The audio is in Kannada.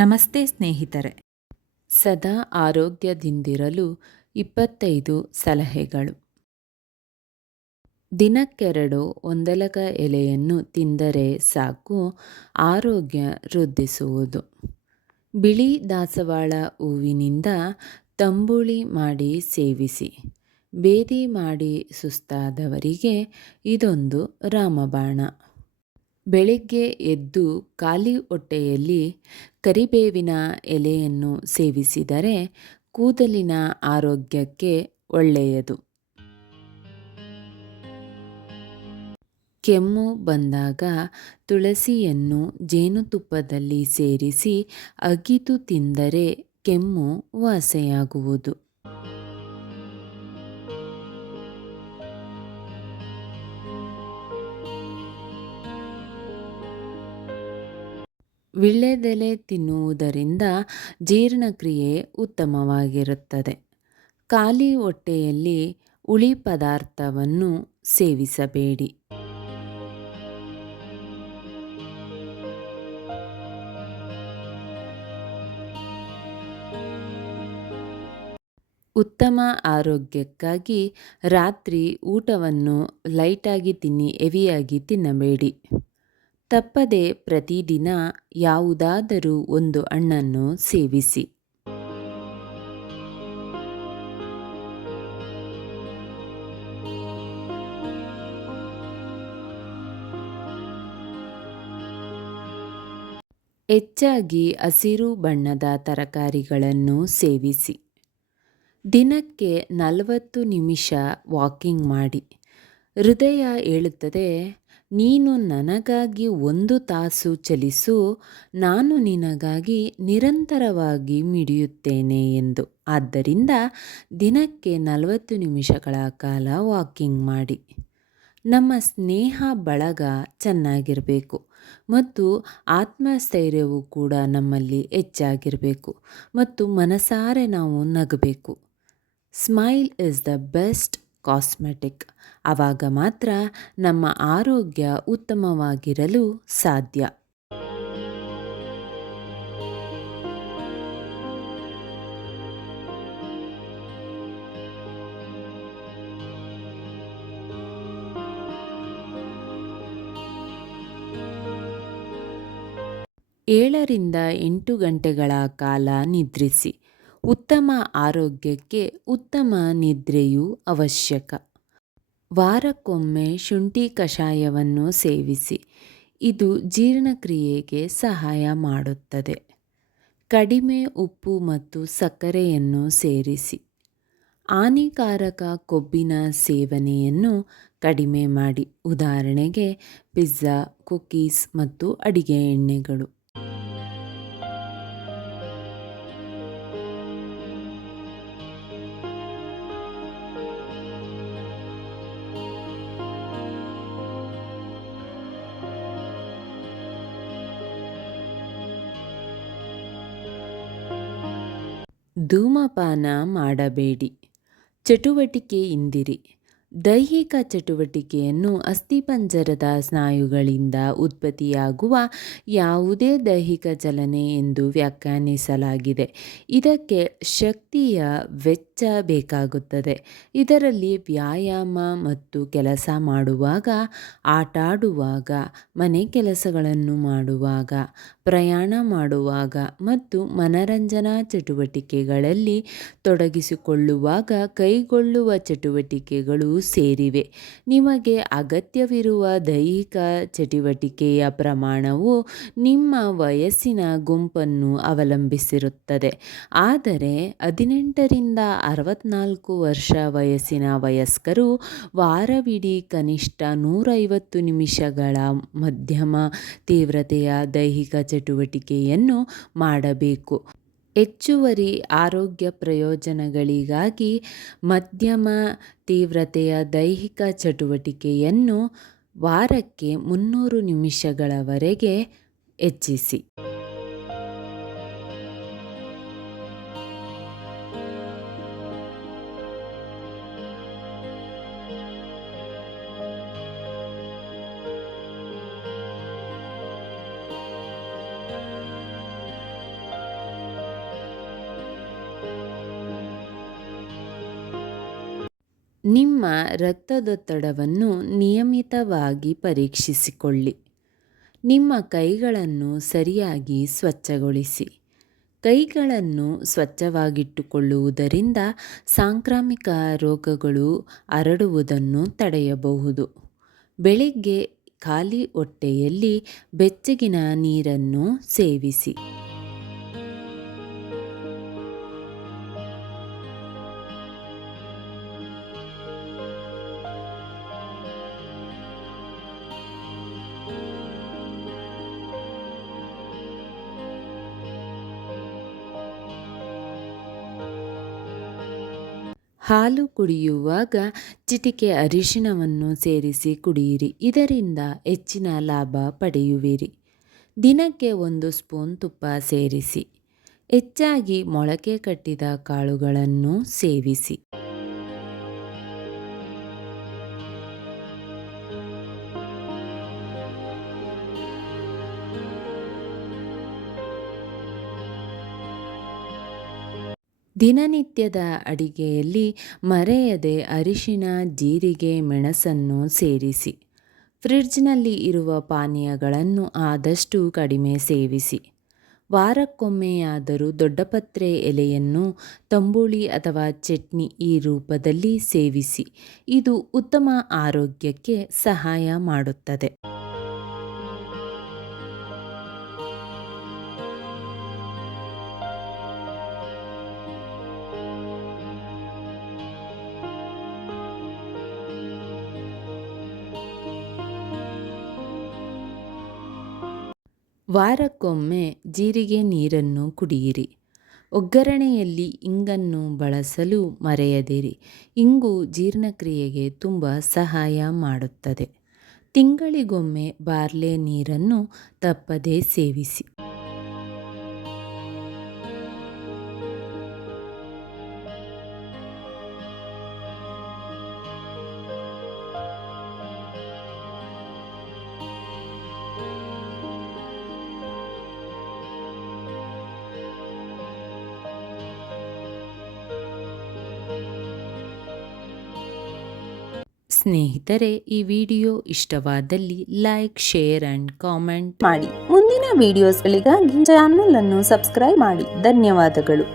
ನಮಸ್ತೆ ಸ್ನೇಹಿತರೆ. ಸದಾ ಆರೋಗ್ಯದಿಂದಿರಲು 25 ಸಲಹೆಗಳು. ದಿನಕ್ಕೆರಡು ಒಂದೆಲಗ ಎಲೆಯನ್ನು ತಿಂದರೆ ಸಾಕು, ಆರೋಗ್ಯ ವೃದ್ಧಿಸುವುದು. ಬಿಳಿ ದಾಸವಾಳ ಹೂವಿನಿಂದ ತಂಬುಳಿ ಮಾಡಿ ಸೇವಿಸಿ. ಬೇದಿ ಮಾಡಿ ಸುಸ್ತಾದವರಿಗೆ ಇದೊಂದು ರಾಮಬಾಣ. ಬೆಳಿಗ್ಗೆ ಎದ್ದು ಖಾಲಿ ಹೊಟ್ಟೆಯಲ್ಲಿ ಕರಿಬೇವಿನ ಎಲೆಯನ್ನು ಸೇವಿಸಿದರೆ ಕೂದಲಿನ ಆರೋಗ್ಯಕ್ಕೆ ಒಳ್ಳೆಯದು. ಕೆಮ್ಮು ಬಂದಾಗ ತುಳಸಿಯನ್ನು ಜೇನುತುಪ್ಪದಲ್ಲಿ ಸೇರಿಸಿ ಅಗಿದು ತಿಂದರೆ ಕೆಮ್ಮು ವಾಸಿಯಾಗುವುದು. ವೀಳ್ಯದೆಲೆ ತಿನ್ನುವುದರಿಂದ ಜೀರ್ಣಕ್ರಿಯೆ ಉತ್ತಮವಾಗಿರುತ್ತದೆ. ಖಾಲಿ ಹೊಟ್ಟೆಯಲ್ಲಿ ಹುಳಿ ಪದಾರ್ಥವನ್ನು ಸೇವಿಸಬೇಡಿ. ಉತ್ತಮ ಆರೋಗ್ಯಕ್ಕಾಗಿ ರಾತ್ರಿ ಊಟವನ್ನು ಲೈಟಾಗಿ ತಿನ್ನಿ, ಹೆವಿಯಾಗಿ ತಿನ್ನಬೇಡಿ. ತಪ್ಪದೆ ಪ್ರತಿದಿನ ಯಾವುದಾದರೂ ಒಂದು ಹಣ್ಣನ್ನು ಸೇವಿಸಿ. ಹೆಚ್ಚಾಗಿ ಹಸಿರು ಬಣ್ಣದ ತರಕಾರಿಗಳನ್ನು ಸೇವಿಸಿ. ದಿನಕ್ಕೆ 40 ನಿಮಿಷ ವಾಕಿಂಗ್ ಮಾಡಿ. ಹೃದಯ ಹೇಳುತ್ತದೆ, ನೀನು ನನಗಾಗಿ 1 ತಾಸು ಚಲಿಸು, ನಾನು ನಿನಗಾಗಿ ನಿರಂತರವಾಗಿ ಮಿಡಿಯುತ್ತೇನೆ ಎಂದು. ಆದ್ದರಿಂದ ದಿನಕ್ಕೆ 40 ನಿಮಿಷಗಳ ಕಾಲ ವಾಕಿಂಗ್ ಮಾಡಿ. ನಮ್ಮ ಸ್ನೇಹ ಬಳಗ ಚೆನ್ನಾಗಿರಬೇಕು ಮತ್ತು ಆತ್ಮಸ್ಥೈರ್ಯವು ಕೂಡ ನಮ್ಮಲ್ಲಿ ಹೆಚ್ಚಾಗಿರಬೇಕು ಮತ್ತು ಮನಸಾರೆ ನಾವು ನಗಬೇಕು. Smile is the best cosmetic. ಆವಾಗ ಮಾತ್ರ ನಮ್ಮ ಆರೋಗ್ಯ ಉತ್ತಮವಾಗಿರಲು ಸಾಧ್ಯ. ಏಳರಿಂದ 8 ಗಂಟೆಗಳ ಕಾಲ ನಿದ್ರಿಸಿ. ಉತ್ತಮ ಆರೋಗ್ಯಕ್ಕೆ ಉತ್ತಮ ನಿದ್ರೆಯೂ ಅವಶ್ಯಕ. ವಾರಕ್ಕೊಮ್ಮೆ ಶುಂಠಿ ಕಷಾಯವನ್ನು ಸೇವಿಸಿ. ಇದು ಜೀರ್ಣಕ್ರಿಯೆಗೆ ಸಹಾಯ ಮಾಡುತ್ತದೆ. ಕಡಿಮೆ ಉಪ್ಪು ಮತ್ತು ಸಕ್ಕರೆಯನ್ನು ಸೇರಿಸಿ. ಹಾನಿಕಾರಕ ಕೊಬ್ಬಿನ ಸೇವನೆಯನ್ನು ಕಡಿಮೆ ಮಾಡಿ. ಉದಾಹರಣೆಗೆ ಪಿಜ್ಜಾ, ಕುಕೀಸ್ ಮತ್ತು ಅಡಿಗೆ ಎಣ್ಣೆಗಳು. ಧೂಮಪಾನ ಮಾಡಬೇಡಿ. ಚಟುವಟಿಕೆಯಿಂದಿರಿ. ದೈಹಿಕ ಚಟುವಟಿಕೆಯನ್ನು ಅಸ್ಥಿಪಂಜರದ ಸ್ನಾಯುಗಳಿಂದ ಉತ್ಪತ್ತಿಯಾಗುವ ಯಾವುದೇ ದೈಹಿಕ ಚಲನೆ ಎಂದು ವ್ಯಾಖ್ಯಾನಿಸಲಾಗಿದೆ. ಇದಕ್ಕೆ ಶಕ್ತಿಯ ವೆಚ್ಚ ಬೇಕಾಗುತ್ತದೆ. ಇದರಲ್ಲಿ ವ್ಯಾಯಾಮ ಮತ್ತು ಕೆಲಸ ಮಾಡುವಾಗ, ಆಟಾಡುವಾಗ, ಮನೆ ಕೆಲಸಗಳನ್ನು ಮಾಡುವಾಗ, ಪ್ರಯಾಣ ಮಾಡುವಾಗ ಮತ್ತು ಮನರಂಜನಾ ಚಟುವಟಿಕೆಗಳಲ್ಲಿ ತೊಡಗಿಸಿಕೊಳ್ಳುವಾಗ ಕೈಗೊಳ್ಳುವ ಚಟುವಟಿಕೆಗಳು ಸೇರಿವೆ. ನಿಮಗೆ ಅಗತ್ಯವಿರುವ ದೈಹಿಕ ಚಟುವಟಿಕೆಯ ಪ್ರಮಾಣವು ನಿಮ್ಮ ವಯಸ್ಸಿನ ಗುಂಪನ್ನು ಅವಲಂಬಿಸಿರುತ್ತದೆ. ಆದರೆ 18 ರಿಂದ 64 ವರ್ಷ ವಯಸ್ಸಿನ ವಯಸ್ಕರು ವಾರವಿಡೀ ಕನಿಷ್ಠ 150 ನಿಮಿಷಗಳ ಮಧ್ಯಮ ತೀವ್ರತೆಯ ದೈಹಿಕ ಚಟುವಟಿಕೆಯನ್ನು ಮಾಡಬೇಕು. ಹೆಚ್ಚುವರಿ ಆರೋಗ್ಯ ಪ್ರಯೋಜನಗಳಿಗಾಗಿ ಮಧ್ಯಮ ತೀವ್ರತೆಯ ದೈಹಿಕ ಚಟುವಟಿಕೆಯನ್ನು ವಾರಕ್ಕೆ 300 ನಿಮಿಷಗಳವರೆಗೆ ಹೆಚ್ಚಿಸಿ. ನಿಮ್ಮ ರಕ್ತದೊತ್ತಡವನ್ನು ನಿಯಮಿತವಾಗಿ ಪರೀಕ್ಷಿಸಿಕೊಳ್ಳಿ. ನಿಮ್ಮ ಕೈಗಳನ್ನು ಸರಿಯಾಗಿ ಸ್ವಚ್ಛಗೊಳಿಸಿ. ಕೈಗಳನ್ನು ಸ್ವಚ್ಛವಾಗಿಟ್ಟುಕೊಳ್ಳುವುದರಿಂದ ಸಾಂಕ್ರಾಮಿಕ ರೋಗಗಳು ಹರಡುವುದನ್ನು ತಡೆಯಬಹುದು. ಬೆಳಿಗ್ಗೆ ಖಾಲಿ ಹೊಟ್ಟೆಯಲ್ಲಿ ಬೆಚ್ಚಗಿನ ನೀರನ್ನು ಸೇವಿಸಿ. ಹಾಲು ಕುಡಿಯುವಾಗ ಚಿಟಿಕೆ ಅರಿಶಿನವನ್ನು ಸೇರಿಸಿ ಕುಡಿಯಿರಿ. ಇದರಿಂದ ಹೆಚ್ಚಿನ ಲಾಭ ಪಡೆಯುವಿರಿ. ದಿನಕ್ಕೆ 1 ಸ್ಪೂನ್ ತುಪ್ಪ ಸೇರಿಸಿ. ಹೆಚ್ಚಾಗಿ ಮೊಳಕೆ ಕಟ್ಟಿದ ಕಾಳುಗಳನ್ನು ಸೇವಿಸಿ. ದಿನನಿತ್ಯದ ಅಡಿಗೆಯಲ್ಲಿ ಮರೆಯದೆ ಅರಿಶಿನ, ಜೀರಿಗೆ, ಮೆಣಸನ್ನು ಸೇರಿಸಿ. ಫ್ರಿಡ್ಜ್ನಲ್ಲಿ ಇರುವ ಪಾನೀಯಗಳನ್ನು ಆದಷ್ಟು ಕಡಿಮೆ ಸೇವಿಸಿ. ವಾರಕ್ಕೊಮ್ಮೆಯಾದರೂ ದೊಡ್ಡಪತ್ರೆ ಎಲೆಯನ್ನು ತಂಬುಳಿ ಅಥವಾ ಚಟ್ನಿ ಈ ರೂಪದಲ್ಲಿ ಸೇವಿಸಿ. ಇದು ಉತ್ತಮ ಆರೋಗ್ಯಕ್ಕೆ ಸಹಾಯ ಮಾಡುತ್ತದೆ. ವಾರಕ್ಕೊಮ್ಮೆ ಜೀರಿಗೆ ನೀರನ್ನು ಕುಡಿಯಿರಿ. ಒಗ್ಗರಣೆಯಲ್ಲಿ ಇಂಗನ್ನು ಬಳಸಲು ಮರೆಯದಿರಿ. ಇಂಗು ಜೀರ್ಣಕ್ರಿಯೆಗೆ ತುಂಬ ಸಹಾಯ ಮಾಡುತ್ತದೆ. ತಿಂಗಳಿಗೊಮ್ಮೆ ಬಾರ್ಲೆ ನೀರನ್ನು ತಪ್ಪದೇ ಸೇವಿಸಿ. ಸ್ನೇಹಿತರೆ, ಈ ವಿಡಿಯೋ ಇಷ್ಟವಾದಲ್ಲಿ ಲೈಕ್, ಶೇರ್ ಆ್ಯಂಡ್ ಕಾಮೆಂಟ್ ಮಾಡಿ. ಮುಂದಿನ ವಿಡಿಯೋಸ್ಗಳಿಗಾಗಿ ಚಾನಲ್ ಅನ್ನು ಸಬ್ಸ್ಕ್ರೈಬ್ ಮಾಡಿ. ಧನ್ಯವಾದಗಳು.